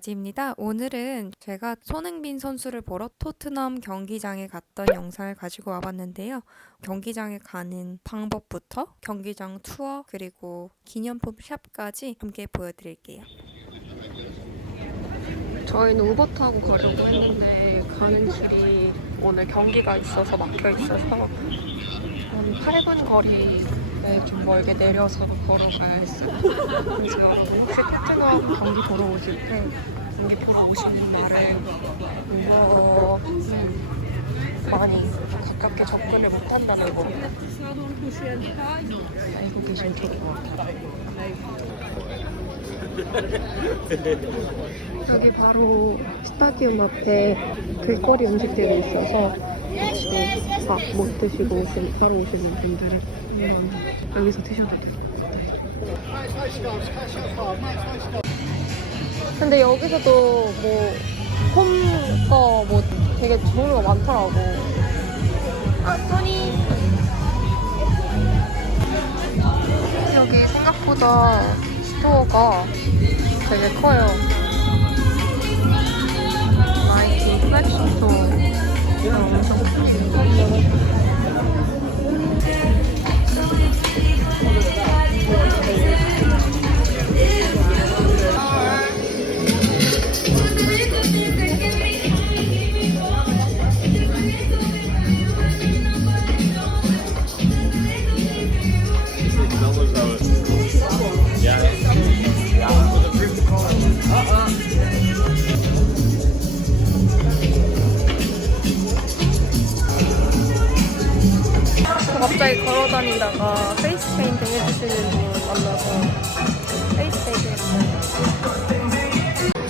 야지입니다. 오늘은 제가 손흥민 선수를 보러 토트넘 경기장에 갔던 영상을 가지고 와봤는데요. 경기장에 가는 방법부터 경기장 투어 그리고 기념품 샵까지 함께 보여드릴게요. 저희는 우버 타고 가려고 했는데 가는 길이 오늘 경기가 있어서 막혀 있어서 한 8분 거리에 좀 멀게 내려서 걸어가야 했어요. 그래서 여러분 혹시 토트넘 경기 보러 오실 때 경기 보러 오시는 날에 많이 가깝게 접근을 못한다는 거 알고 계시면 좋을 것 같아요. 여기 바로 스타디움 앞에 길거리 음식들이 있어서 지금 밥 못 드시고 따로 오시는 분들이 여기서 드셔도 돼요. 근데 여기서도 홈거 되게 종류가 많더라고. 소니 여기 생각보다 스토어가 되게 커요. 나이키 플렉스 스토어 엄청 크고. 갑자기 걸어다니다가 페이스 페인팅 해주시는 분 만나서 페이스 페인팅 했어요.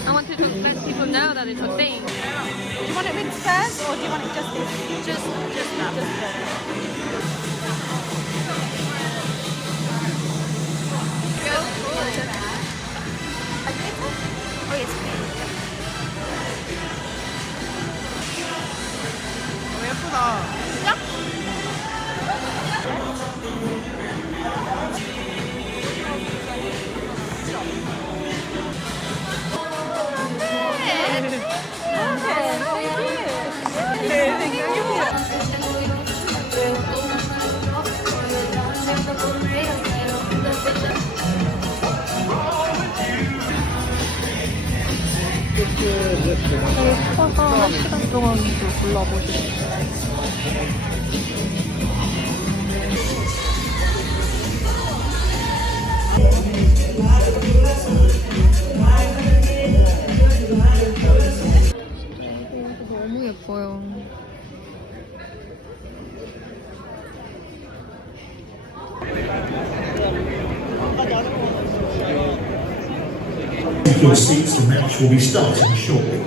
I want to let people know that it's a thing. Do you want it with first or do you want it just this? Just that. Just Oh yes, please. 예쁘다. 진짜? 스파가 1시간 동안 골라보시죠. 너무 예뻐요. Your seats, the match will be starting shortly.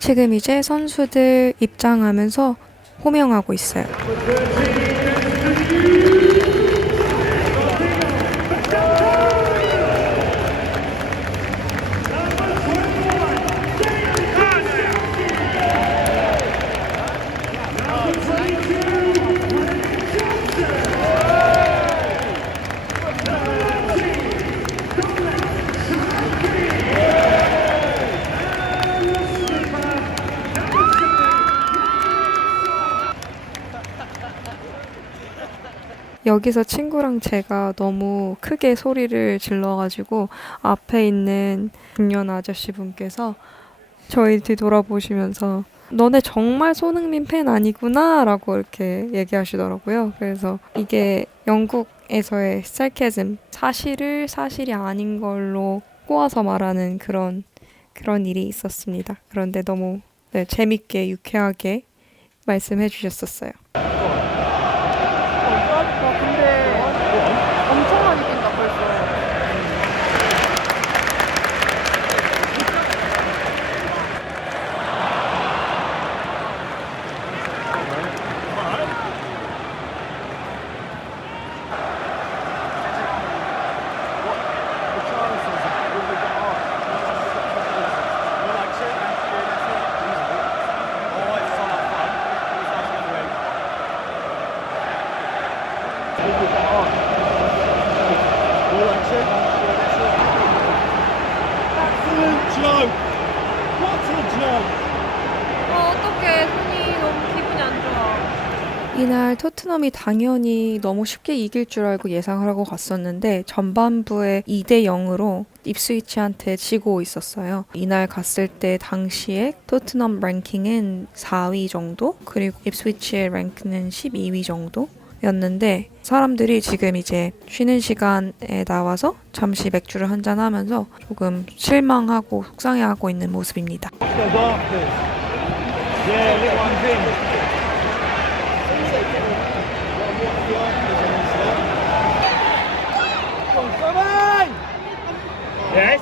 지금 이제 선수들 입장하면서 호명하고 있어요. 여기서 친구랑 제가 너무 크게 소리를 질러가지고 앞에 있는 중년 아저씨 분께서 저희 뒤돌아보시면서 너네 정말 손흥민 팬 아니구나 라고 이렇게 얘기하시더라고요. 그래서 이게 영국에서의 sarcasm, 사실을 사실이 아닌 걸로 꼬아서 말하는 그런 일이 있었습니다. 그런데 너무 네, 재밌게 유쾌하게 말씀해 주셨었어요. 근데 엄청 많이 뛴다 벌써. 어떡해. 손이 너무 기분이 안 좋아. 이날 토트넘이 당연히 너무 쉽게 이길 줄 알고 예상을 하고 갔었는데 전반부에 2대 0으로 입스위치한테 지고 있었어요. 이날 갔을 때 당시에 토트넘 랭킹은 4위 정도, 그리고 입스위치의 랭크는 12위 정도 였는데 사람들이 지금 이제 쉬는 시간에 나와서 잠시 맥주를 한잔 하면서 조금 실망하고 속상해하고 있는 모습입니다. Yes.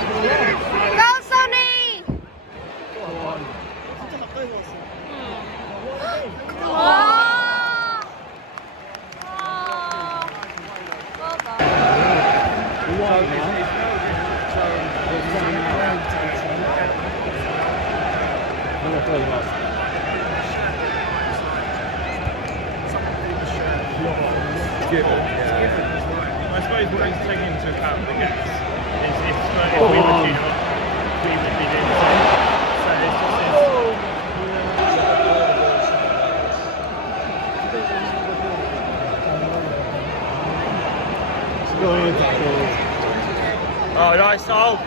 Go Sonny! 와! I suppose what he's taking into account, I guess, is if we were to, we would be doing the same. So it's oh, nice goal.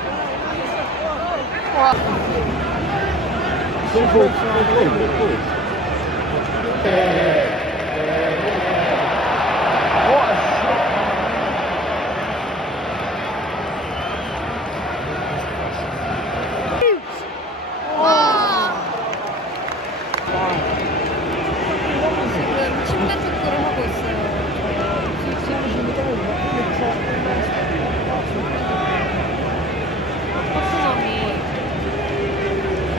지금 침대 토크를 하고 있어요. 토트넘이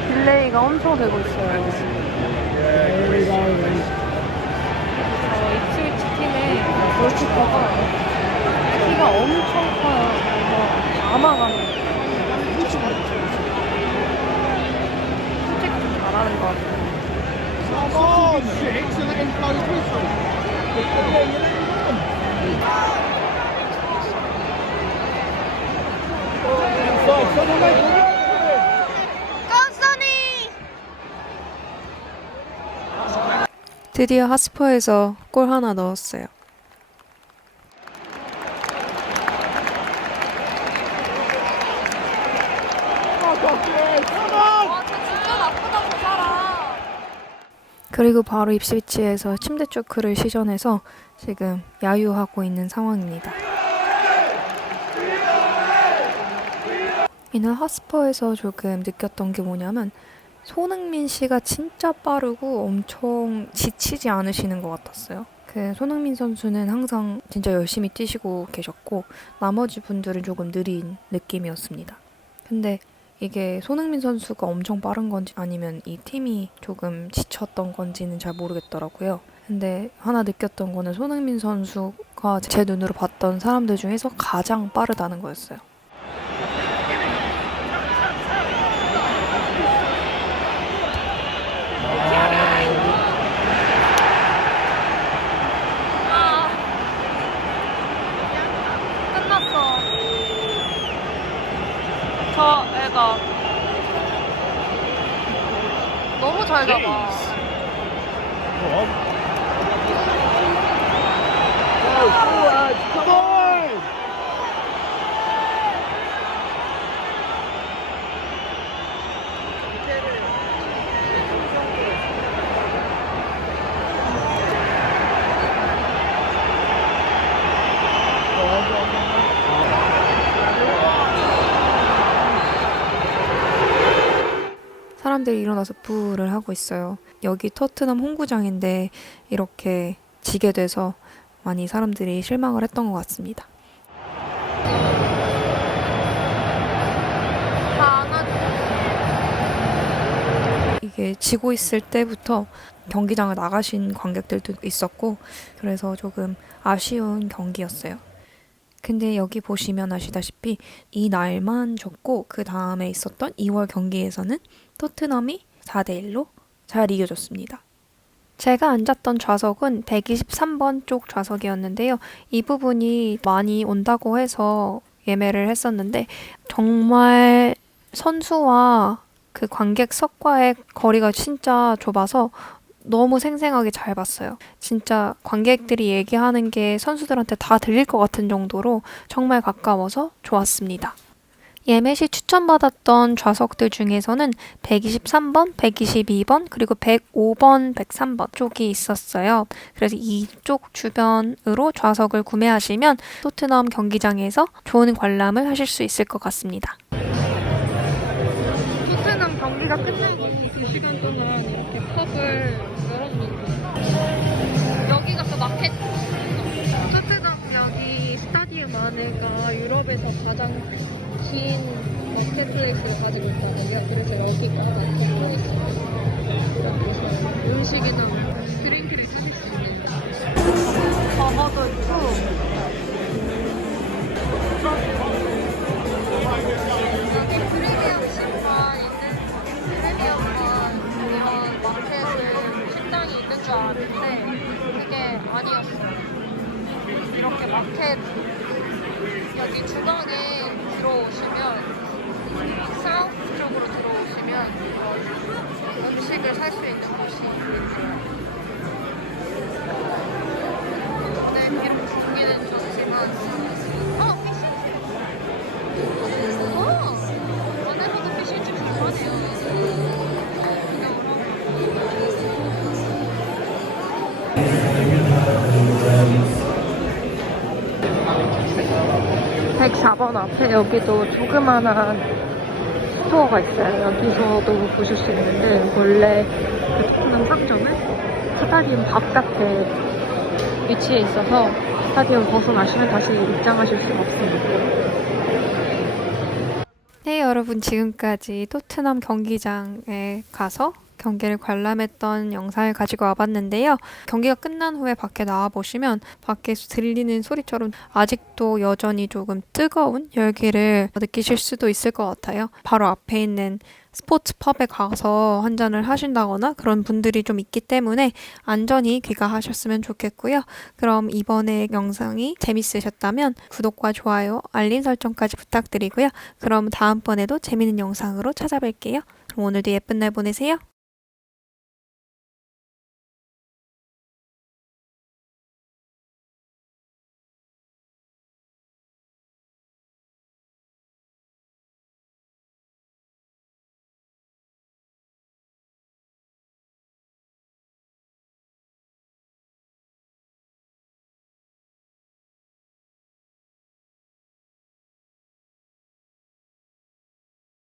딜레이가 엄청 되고 있어요. 입스위치 팀의 골키퍼가 키가 엄청 커요. 그래서 다 막아요. 솔직히 좀 잘하는 것 같아요. 드디어 핫스퍼에서 골 하나 넣었어요. 와, 저 진짜 나쁘다, 저 사람. 그리고 바로 입스위치에서 침대 조크를 시전해서 지금 야유하고 있는 상황입니다. 이날 핫스퍼에서 조금 느꼈던 게 뭐냐면 손흥민 씨가 진짜 빠르고 엄청 지치지 않으시는 것 같았어요. 그 손흥민 선수는 항상 진짜 열심히 뛰시고 계셨고 나머지 분들은 조금 느린 느낌이었습니다. 근데 이게 손흥민 선수가 엄청 빠른 건지 아니면 이 팀이 조금 지쳤던 건지는 잘 모르겠더라고요. 근데 하나 느꼈던 거는 손흥민 선수가 속도가 제 눈으로 봤던 사람들 중에서 가장 빠르다는 거였어요. 끝났어. 저 애가 너무 잘 잡아. Come on! 사람들이 일어나서 부를 하고 있어요. 여기 토트넘 홈구장인데 이렇게 지게 돼서 많이 사람들이 실망을 했던 것 같습니다. 이게 지고 있을 때부터 경기장을 나가신 관객들도 있었고 그래서 조금 아쉬운 경기였어요. 근데 여기 보시면 아시다시피 이 날만 졌고 그 다음에 있었던 2월 경기에서는 토트넘이 4대1로 잘 이겨줬습니다. 제가 앉았던 좌석은 123번 쪽 좌석이었는데요. 이 부분이 많이 온다고 해서 예매를 했었는데 정말 선수와 그 관객석과의 거리가 진짜 좁아서 너무 생생하게 잘 봤어요. 진짜 관객들이 얘기하는 게 선수들한테 다 들릴 것 같은 정도로 정말 가까워서 좋았습니다. 예매 시 추천받았던 좌석들 중에서는 123번, 122번, 그리고 105번, 103번 쪽이 있었어요. 그래서 이쪽 주변으로 좌석을 구매하시면 토트넘 경기장에서 좋은 관람을 하실 수 있을 것 같습니다. 토트넘 경기가 끝나고 2시간 동안 이렇게 펍을 열었는데 여기가 또 마켓. 토트넘 여기 스타디움 안에가 유럽에서 가장 긴 마켓 플레이스를 가지고 있거든요. 그래서 여기가 마켓 플레이스. 여기서 음식이나 드링크를 사실 수 있는 버거도 있고 여기 프리미엄 식판 있는 프리미엄만 이런 마켓을 식당이 있는 줄 알았는데 그게 아니었어요. 이렇게 마켓 여기 주방에 들어오시면 사우스 쪽으로 들어오시면 음식을 살 수 있는 곳이 있어요. 네, 이렇게 보기는 좋지만 피쉬 안에서도 피쉬집 잘하네요. 그냥 104번 앞에 여기도 조그만한 스토어가 있어요. 여기서도 보실 수 있는데 원래 그 토트넘 상점은 스타디움 바깥에 위치해 있어서 스타디움 벗어나시면 다시 입장하실 수가 없습니다. 네, 여러분 지금까지 토트넘 경기장에 가서 경기를 관람했던 영상을 가지고 와봤는데요. 경기가 끝난 후에 밖에 나와보시면 밖에서 들리는 소리처럼 아직도 여전히 조금 뜨거운 열기를 느끼실 수도 있을 것 같아요. 바로 앞에 있는 스포츠 펍에 가서 한 잔을 하신다거나 그런 분들이 좀 있기 때문에 안전히 귀가하셨으면 좋겠고요. 그럼 이번에 영상이 재밌으셨다면 구독과 좋아요, 알림 설정까지 부탁드리고요. 그럼 다음번에도 재밌는 영상으로 찾아뵐게요. 그럼 오늘도 예쁜 날 보내세요.